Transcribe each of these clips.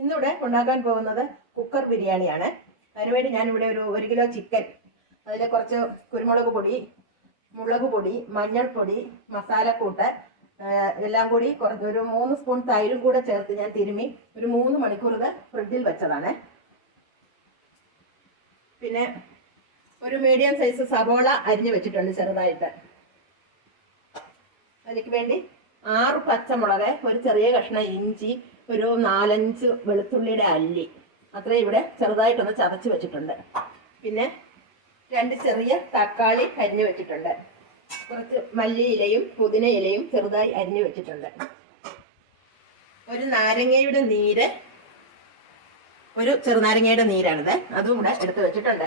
ഇന്നിവിടെ ഉണ്ടാക്കാൻ പോകുന്നത് കുക്കർ ബിരിയാണിയാണ്. അതിനുവേണ്ടി ഞാനിവിടെ ഒരു കിലോ ചിക്കൻ, അതിൽ കുറച്ച് കുരുമുളക് പൊടി, മുളക് പൊടി, മഞ്ഞൾപ്പൊടി, മസാലക്കൂട്ട് എല്ലാം കൂടി ഒരു 3 സ്പൂൺ തൈരും കൂടെ ചേർത്ത് ഞാൻ തിരുമ്മി ഒരു 3 മണിക്കൂർ ഇത് ഫ്രിഡ്ജിൽ വെച്ചതാണ്. പിന്നെ ഒരു മീഡിയം സൈസ് സവോള അരിഞ്ഞു വെച്ചിട്ടുണ്ട് ചെറുതായിട്ട്. അതിലേക്ക് വേണ്ടി 6 പച്ചമുളക്, ഒരു ചെറിയ കഷ്ണം ഇഞ്ചി, ഒരു 4-5 വെളുത്തുള്ളിയുടെ അല്ലി അത്രയും ഇവിടെ ചെറുതായിട്ടൊന്ന് ചതച്ച് വെച്ചിട്ടുണ്ട്. പിന്നെ 2 ചെറിയ തക്കാളി അരിഞ്ഞു വെച്ചിട്ടുണ്ട്. കുറച്ച് മല്ലിയിലയും പുതിന ഇലയും ചെറുതായി അരിഞ്ഞു വെച്ചിട്ടുണ്ട്. ഒരു നാരങ്ങയുടെ നീര്, ഒരു ചെറുനാരങ്ങയുടെ നീരാണിത്, അതും ഇവിടെ എടുത്ത് വെച്ചിട്ടുണ്ട്.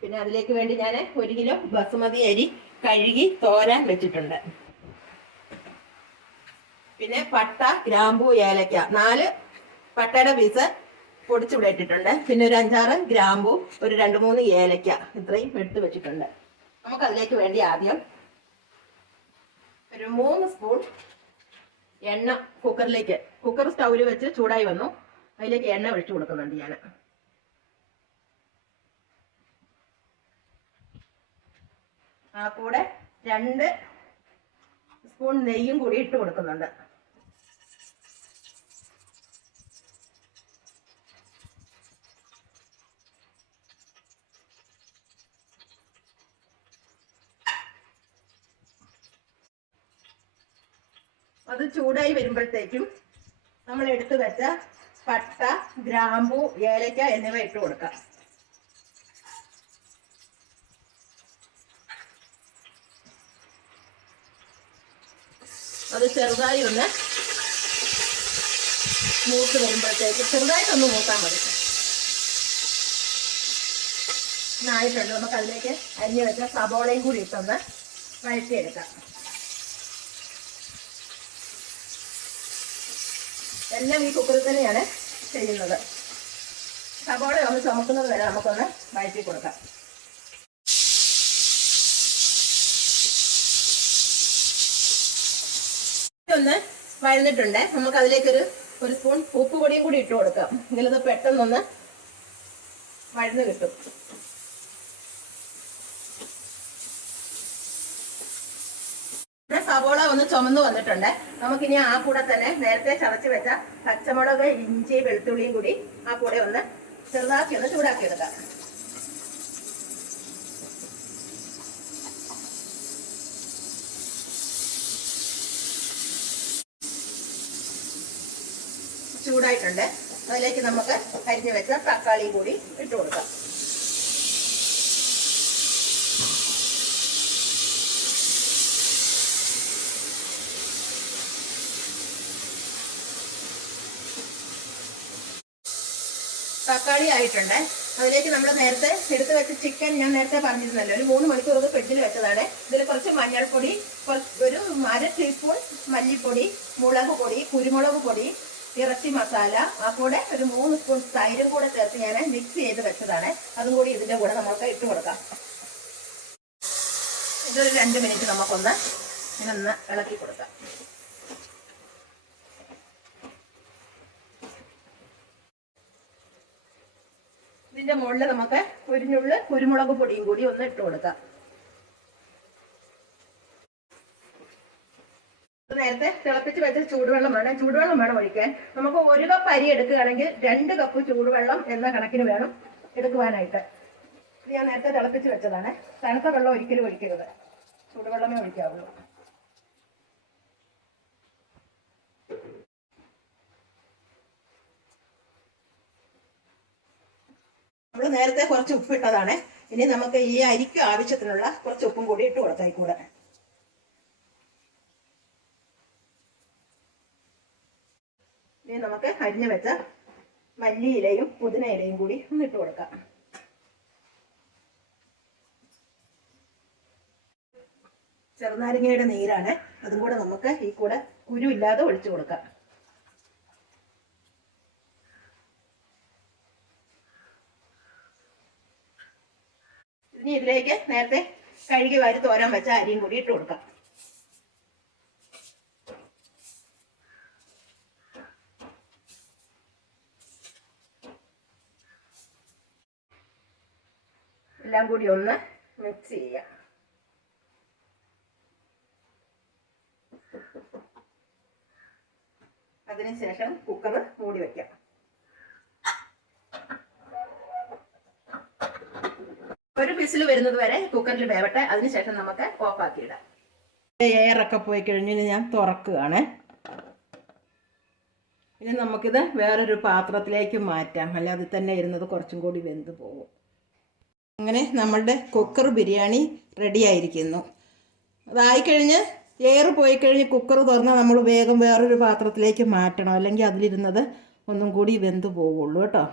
പിന്നെ അതിലേക്ക് വേണ്ടി ഞാൻ 1 കിലോ ബസുമതി അരി കഴുകി തോരാൻ വെച്ചിട്ടുണ്ട്. പിന്നെ പട്ട, ഗ്രാമ്പൂ, ഏലക്ക 4 പട്ടയുടെ പീസ് പൊടിച്ചിവിടെ ഇട്ടിട്ടുണ്ട്. പിന്നെ ഒരു 5-6 ഗ്രാമ്പൂ, ഒരു 2-3 ഏലക്ക ഇത്രയും എടുത്ത് വെച്ചിട്ടുണ്ട്. നമുക്ക് അതിലേക്ക് വേണ്ടി ആദ്യം ഒരു 3 സ്പൂൺ എണ്ണ കുക്കർ സ്റ്റൗവിൽ വെച്ച് ചൂടായി വന്നു. അതിലേക്ക് എണ്ണ ഒഴിച്ചു കൊടുക്കുന്നുണ്ട് ഞാൻ. ആ കൂടെ 2 സ്പൂൺ നെയ്യും കൂടി ഇട്ട് കൊടുക്കുന്നുണ്ട്. അത് ചൂടായി വരുമ്പോഴത്തേക്കും നമ്മൾ എടുത്തു വെച്ച പട്ട, ഗ്രാമ്പൂ, ഏലക്ക എന്നിവ ഇട്ട് കൊടുക്കാം. അത് ചെറുതായി ഒന്ന് മൂത്ത് വരുമ്പോഴത്തേക്ക് ചെറുതായിട്ടൊന്ന് മൂത്താൽ മതി. ആയിട്ടുണ്ട്. നമുക്ക് അതിലേക്ക് അരിഞ്ഞു വെച്ച സബോളയും കൂടി ഇട്ടൊന്ന് വഴറ്റിയെടുക്കാം. എല്ലാം ഈ കുക്കറിൽ തന്നെയാണ് ചെയ്യുന്നത്. സബോള ഒന്ന് ചുമക്കുന്നത് വരെ നമുക്കൊന്ന് വഴറ്റി കൊടുക്കാം. ഒന്ന് വഴന്നിട്ടുണ്ട്. നമുക്ക് അതിലേക്ക് ഒരു സ്പൂൺ ഉപ്പ് പൊടിയും കൂടി ഇട്ട് കൊടുക്കാം. എങ്കിലത് പെട്ടെന്നൊന്ന് വഴന്ന് കിട്ടും. സവോള ഒന്ന് ചുമന്ന് വന്നിട്ടുണ്ട്. നമുക്കിനി ആ കൂടെ തന്നെ നേരത്തെ ചതച്ച് വെച്ച പച്ചമുളക്, ഇഞ്ചി, വെളുത്തുള്ളിയും കൂടി ആ കൂടെ ഒന്ന് ചെറുതാക്കി ഒന്ന് ചൂടാക്കി എടുക്കാം. ചൂടായിട്ടുണ്ട്. അതിലേക്ക് നമുക്ക് അരിഞ്ഞു വെച്ച തക്കാളി കൂടി ഇട്ട് കൊടുക്കാം. തക്കാളി ആയിട്ടുണ്ട്. അതിലേക്ക് നമ്മൾ നേരത്തെ എടുത്ത് വെച്ച ചിക്കൻ ഞാൻ നേരത്തെ പറഞ്ഞിരുന്നല്ലോ, ഒരു 3 മണിക്കൂർ ഫ്രിഡ്ജിൽ വെച്ചതാണ്. ഇതിൽ കുറച്ച് മഞ്ഞൾപ്പൊടി, ഒരു 1/2 ടീസ്പൂൺ മല്ലിപ്പൊടി, മുളക് പൊടി, കുരുമുളക് പൊടി, ഇറച്ചി മസാല, ആ കൂടെ ഒരു 3 സ്പൂൺ തൈരും കൂടെ ചേർത്ത് ഞാൻ മിക്സ് ചെയ്ത് വെച്ചതാണ്. അതും കൂടി ഇതിൻ്റെ കൂടെ നമുക്ക് ഇട്ട് കൊടുക്കാം. ഇതൊരു 2 മിനിറ്റ് നമുക്കൊന്ന് ഇതൊന്ന് ഇളക്കി കൊടുക്കാം. ഇതിന്റെ മുകളിൽ നമുക്ക് ഒരു നുള്ള് കുരുമുളക് പൊടിയും കൂടി ഒന്ന് ഇട്ട് കൊടുക്കാം. നേരത്തെ തിളപ്പിച്ച് വെച്ച ചൂടുവെള്ളം വേണം ഒഴിക്കാൻ. നമുക്ക് 1 കപ്പ് അരി എടുക്കുകയാണെങ്കിൽ 2 കപ്പ് ചൂടുവെള്ളം എന്ന കണക്കിന് വേണം എടുക്കുവാനായിട്ട്. ഇത് ഞാൻ നേരത്തെ തിളപ്പിച്ച് വെച്ചതാണ്. തണുത്ത വെള്ളം ഒരിക്കലും ഒഴിക്കരുത്, ചൂടുവെള്ളമേ ഒഴിക്കാവുള്ളൂ. നമ്മൾ നേരത്തെ കുറച്ച് ഉപ്പിട്ടതാണ്. ഇനി നമുക്ക് ഈ അരിക്ക് ആവശ്യത്തിനുള്ള കുറച്ച് ഉപ്പും കൂടി ഇട്ട് കൊടുക്കാം. കൂടെ ഇനി നമുക്ക് അരിഞ്ഞു വെച്ച മല്ലിയിലയും പുതിന ഇലയും കൂടി ഒന്ന് ഇട്ട് കൊടുക്കാം. ചെറുനാരങ്ങയുടെ നീരാണ്, അതും കൂടെ നമുക്ക് ഈ കൂടെ കുരുവില്ലാതെ ഒഴിച്ചു കൊടുക്കാം. ഇനി ഇതിലേക്ക് നേരത്തെ കഴുകി വാരി തോരാൻ വെച്ച അരിയും കൂടി ഇട്ട് കൊടുക്കാം. എല്ലാം കൂടി ഒന്ന് മിക്സ് ചെയ്യാം. അതിനുശേഷം കുക്കർ മൂടി വയ്ക്കാം. ഒരു വിസിൽ വരുന്നത് വരെ കുക്കറിൽ വേവട്ടെ. അതിനുശേഷം നമുക്ക് ഓഫാക്കിയിടാം. എയറൊക്കെ പോയി കഴിഞ്ഞ് ഞാൻ തുറക്കുകയാണ്. ഇനി നമുക്കിത് വേറൊരു പാത്രത്തിലേക്ക് മാറ്റാം, അല്ലാതെ തന്നെ ഇരുന്നത് കുറച്ചും കൂടി വെന്ത് പോകും. അങ്ങനെ നമ്മളുടെ കുക്കർ ബിരിയാണി റെഡി ആയിരിക്കുന്നു. അതായിക്കഴിഞ്ഞ് എയർ പോയി കഴിഞ്ഞ് കുക്കർ തുറന്നാൽ നമ്മൾ വേഗം വേറൊരു പാത്രത്തിലേക്ക് മാറ്റണം, അല്ലെങ്കിൽ അതിലിരുന്നത് ഒന്നും കൂടി വെന്ത് പോകുള്ളൂ കേട്ടോ.